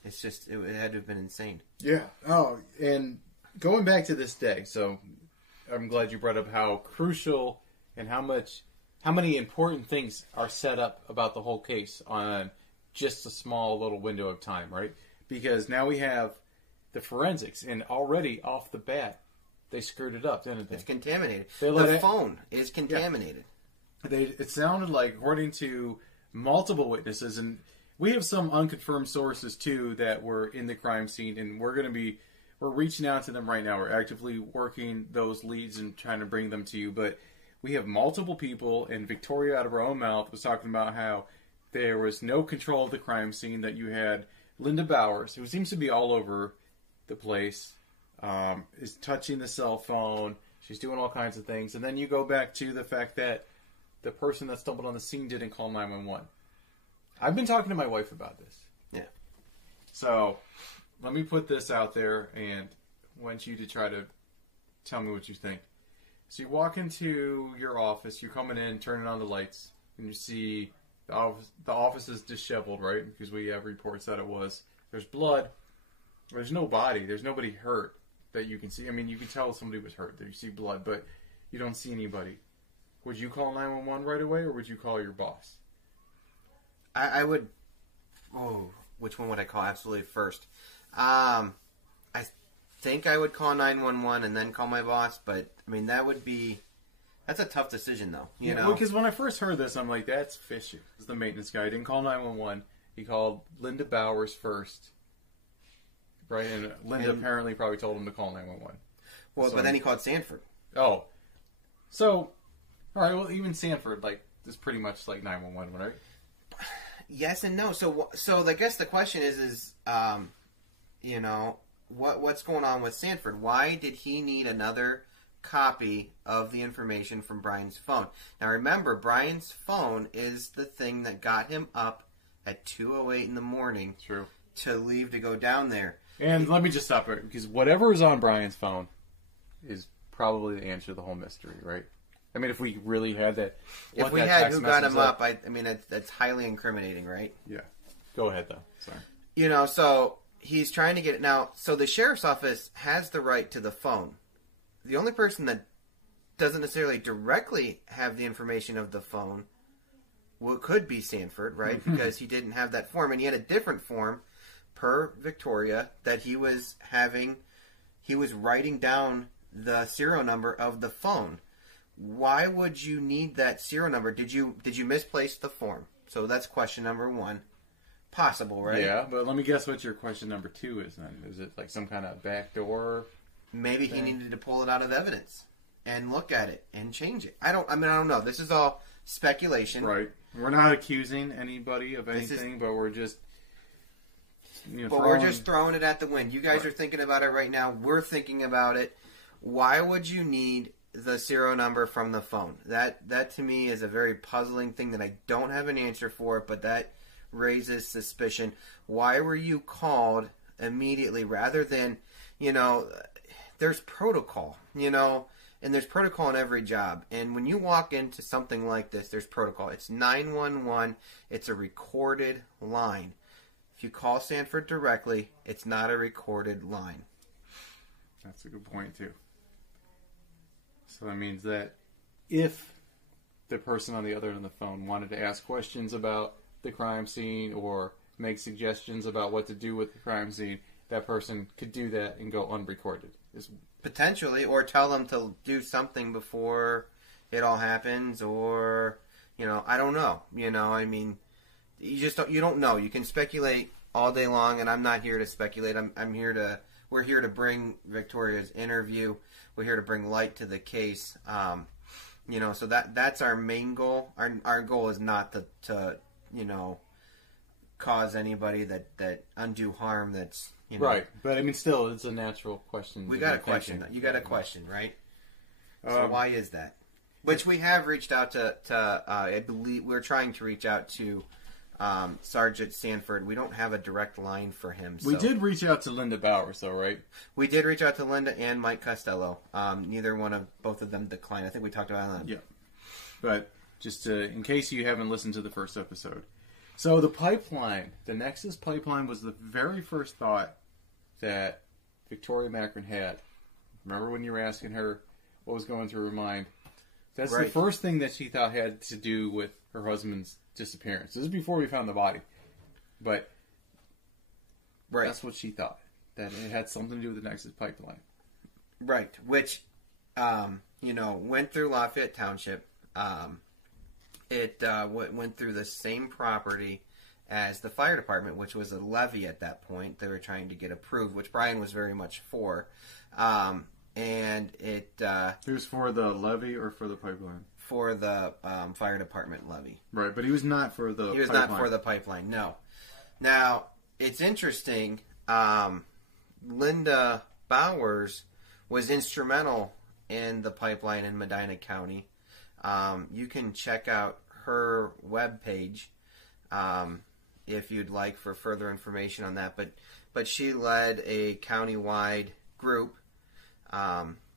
It's just, it had to have been insane. Yeah. Oh, and going back to this day, so I'm glad you brought up how crucial and how many important things are set up about the whole case on just a small little window of time, right? Because now we have the forensics, and already off the bat, they screwed it up, didn't they? It's contaminated. The phone is contaminated. Yeah. It sounded like, according to multiple witnesses, and we have some unconfirmed sources, too, that were in the crime scene, and we're reaching out to them right now. We're actively working those leads and trying to bring them to you, but we have multiple people, and Victoria, out of her own mouth, was talking about how there was no control of the crime scene, that you had Linda Bowers, who seems to be all over the place, is touching the cell phone, she's doing all kinds of things, and then you go back to the fact that the person that stumbled on the scene didn't call 911. I've been talking to my wife about this. Yeah. So, let me put this out there and want you to try to tell me what you think. So you walk into your office, you're coming in, turning on the lights, and you see the office is disheveled, right? Because we have reports that it was. There's blood. There's no body. There's nobody hurt that you can see. I mean, you can tell somebody was hurt. You see blood, but you don't see anybody. Would you call 911 right away, or would you call your boss? I would. Oh, which one would I call absolutely first? I think I would call 911 and then call my boss, but I mean that's a tough decision though. You know, because when I first heard this, I'm like, that's fishy. It's the maintenance guy. He didn't call 911. He called Linda Bowers first, right? And Linda apparently probably told him to call 911. Well, but then he called Sanford. Oh, so all right. Well, even Sanford is pretty much like 911, right? Yes and no. So I guess the question is what's going on with Sanford? Why did he need another copy of the information from Bryon's phone? Now remember, Bryon's phone is the thing that got him up at 2:08 in the morning. True. To leave to go down there. And let me just stop right, because whatever is on Bryon's phone is probably the answer to the whole mystery, right? I mean, if we really had that. If we had who got him up, I mean, that's highly incriminating, right? Yeah. Go ahead, though. Sorry. You know, so he's trying to get it now. So the sheriff's office has the right to the phone. The only person that doesn't necessarily directly have the information of the phone could be Sanford, right? Because he didn't have that form, and he had a different form per Victoria that he was having. He was writing down the serial number of the phone. Why would you need that serial number? Did you misplace the form? So that's question number one. Possible, right? Yeah, but let me guess what your question number 2 is then. Is it like some kind of backdoor? Maybe he needed to pull it out of evidence and look at it and change it. I don't know. This is all speculation. Right. We're not accusing anybody of anything, but we're just we're just throwing it at the wind. You guys are thinking about it right now. We're thinking about it. Why would you need the serial number from the phone? That to me is a very puzzling thing that I don't have an answer for, but that raises suspicion. Why were you called immediately rather than, there's protocol, and there's protocol in every job. And when you walk into something like this, there's protocol. It's 911. It's a recorded line. If you call Sanford directly, it's not a recorded line. That's a good point, too. So that means that if the person on the other end of the phone wanted to ask questions about the crime scene or make suggestions about what to do with the crime scene, that person could do that and go unrecorded. Potentially, or tell them to do something before it all happens, or, I don't know. I mean, you don't know. You can speculate all day long, and I'm not here to speculate. We're here to bring Victoria's interview. We're here to bring light to the case. So that's our main goal. Our goal is not to cause anybody that undue harm that's, Right, but I mean, still, it's a natural question. We got a question. You got a question, right? So why is that? Which we have reached out to I believe we're trying to reach out to Sergeant Sanford. We don't have a direct line for him. So. We did reach out to Linda Bowers, though, right? We did reach out to Linda and Mike Costello. Both of them declined. I think we talked about that. Yeah. But just in case you haven't listened to the first episode. So the pipeline, the Nexus pipeline was the very first thought that Victoria Macron had. Remember when you were asking her what was going through her mind? That's right. The first thing that she thought had to do with her husband's disappearance. This is before we found the body. But that's what she thought. That it had something to do with the Nexus pipeline. Right. Which, went through Lafayette Township. It went through the same property as the fire department, which was a levy at that point. They were trying to get approved, which Bryon was very much for. And it... He was for the levy or for the pipeline? For the fire department levy. Right, but he was not for the pipeline. He was not for the pipeline, no. Now, it's interesting. Linda Bowers was instrumental in the pipeline in Medina County. You can check out her webpage if you'd like for further information on that. But she led a countywide group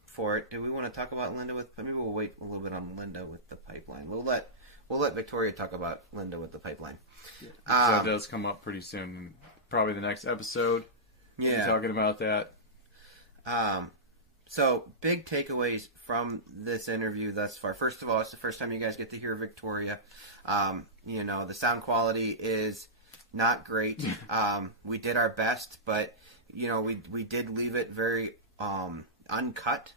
for it. Do we want to talk about Linda with? Maybe we'll wait a little bit on Linda with the pipeline. We'll let Victoria talk about Linda with the pipeline. Yeah, that does come up pretty soon. Probably the next episode. We'll be talking about that. So, big takeaways from this interview thus far. First of all, it's the first time you guys get to hear Victoria. The sound quality is not great. We did our best, but, we did leave it very uncut.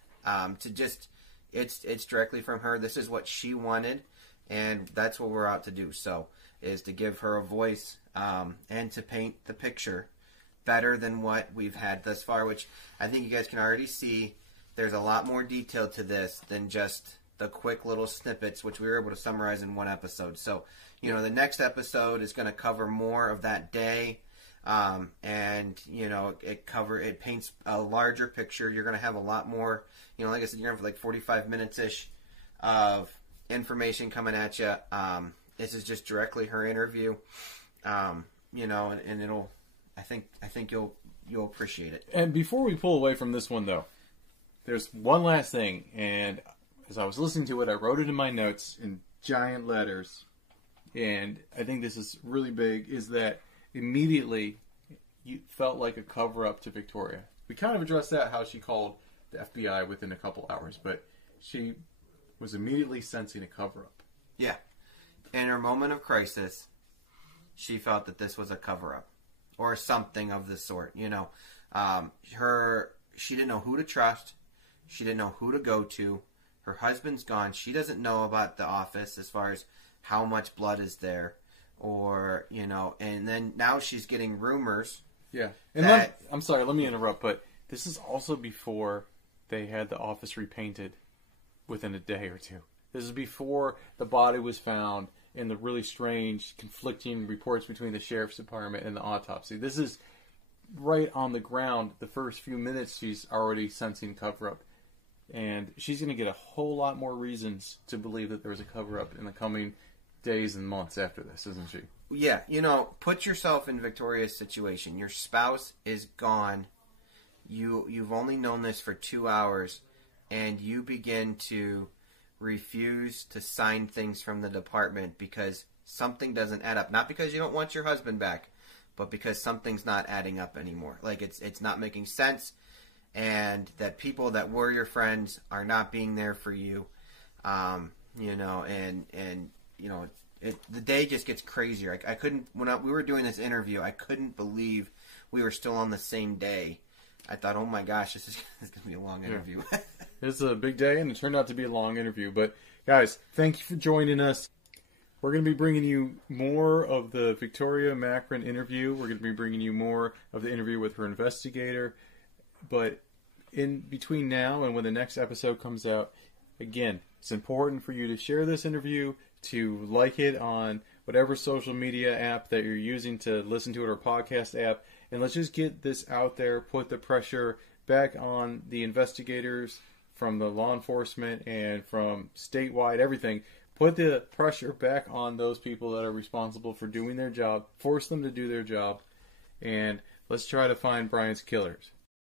It's directly from her. This is what she wanted, and that's what we're out to do. So, is to give her a voice and to paint the picture better than what we've had thus far, which I think you guys can already see. There's a lot more detail to this than just the quick little snippets, which we were able to summarize in one episode. So, the next episode is going to cover more of that day, and it paints a larger picture. You're going to have a lot more, like I said, you're going to have like 45 minutes-ish of information coming at you. This is just directly her interview, and it'll. I think you'll appreciate it. And before we pull away from this one, though, there's one last thing, and as I was listening to it, I wrote it in my notes in giant letters, and I think this is really big, is that immediately you felt like a cover-up to Victoria. We kind of addressed that, how she called the FBI within a couple hours, but she was immediately sensing a cover-up. Yeah. In her moment of crisis, she felt that this was a cover-up or something of the sort. You know, she didn't know who to trust. She didn't know who to go to. Her husband's gone. She doesn't know about the office as far as how much blood is there, or, you know, and then now she's getting rumors. Yeah. And I'm sorry, let me interrupt, but this is also before they had the office repainted within a day or two. This is before the body was found and the really strange conflicting reports between the sheriff's department and the autopsy. This is right on the ground. The first few minutes she's already sensing cover-up. And she's going to get a whole lot more reasons to believe that there was a cover-up in the coming days and months after this, isn't she? Yeah, you know, put yourself in Victoria's situation. Your spouse is gone. You've only known this for 2 hours, and you begin to refuse to sign things from the department because something doesn't add up. Not because you don't want your husband back, but because something's not adding up anymore. Like, it's not making sense, and that people that were your friends are not being there for you. You know, and you know, the day just gets crazier. I couldn't, we were doing this interview, I couldn't believe we were still on the same day. I thought, oh my gosh, this is going to be a long interview. Yeah. It's a big day, and it turned out to be a long interview. But, guys, thank you for joining us. We're going to be bringing you more of the Victoria Macron interview. We're going to be bringing you more of the interview with her investigator. But in between now and when the next episode comes out, again, it's important for you to share this interview, to like it on whatever social media app that you're using to listen to it, or podcast app. And let's just get this out there, put the pressure back on the investigators from the law enforcement and from statewide, everything. Put the pressure back on those people that are responsible for doing their job. Force them to do their job. And let's try to find Bryon's killers.